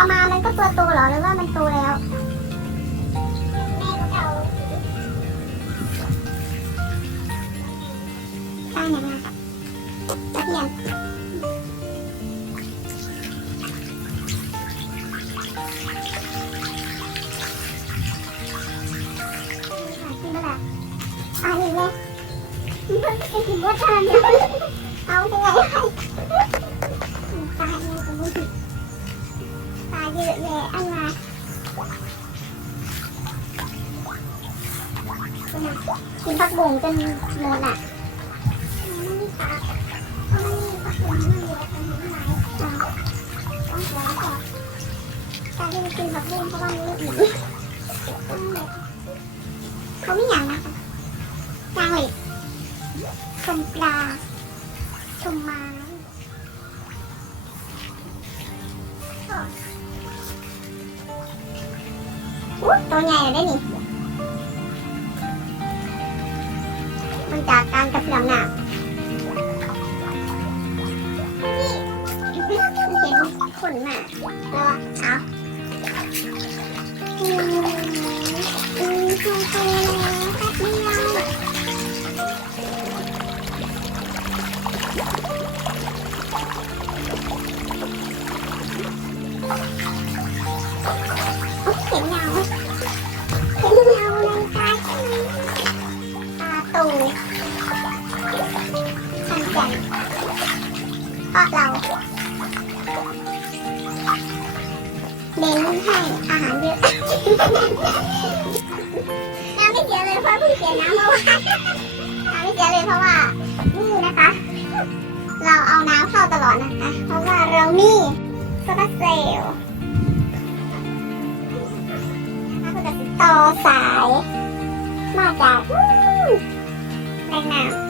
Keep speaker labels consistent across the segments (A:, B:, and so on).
A: เอามามันก็ตัวโตหรอหรือว่ามันโตแล้วได้ไหนมาตะเพียนอะเห็นไหมันเป็นสิ่งว่าทานเอาไปไง แยะอันมากินผักบุ้งจนหมดอะไม่มีปลาเพราะมันมีผักบงมันเยอะไปหนึ่งหลายต้องหัวใจต้องเลี้ยงกินผักบุ้งเพราะว่ามันไม่อิ่มเขาไม่อย่างนะคะจางเล็กชมปลาชมไม้ ตัวใหญ่เลยได้นี่มันจากการกระเพื่อมหนักนี่เห็นขนมาแล้วอะเอาอืมอืมโต ทันเพราะเราเน้นให้อาหารเยอะน้ำไม่เสียเลยเพราะเพิ่งเปลี่ยนน้ำเมื่อวานน้ำไม่เสียเลยเพราะว่านี่นะคะ เราเอาน้ำเข้าตลอดนะคะ เพราะว่าเรามีโซลาเซลล์ต่อสายมาจากแรงน้ำ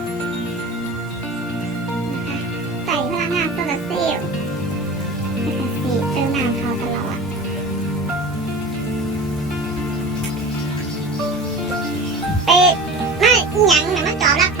A: เอ๊ะไม่อิหยังนี่ยมันจอบรักปลา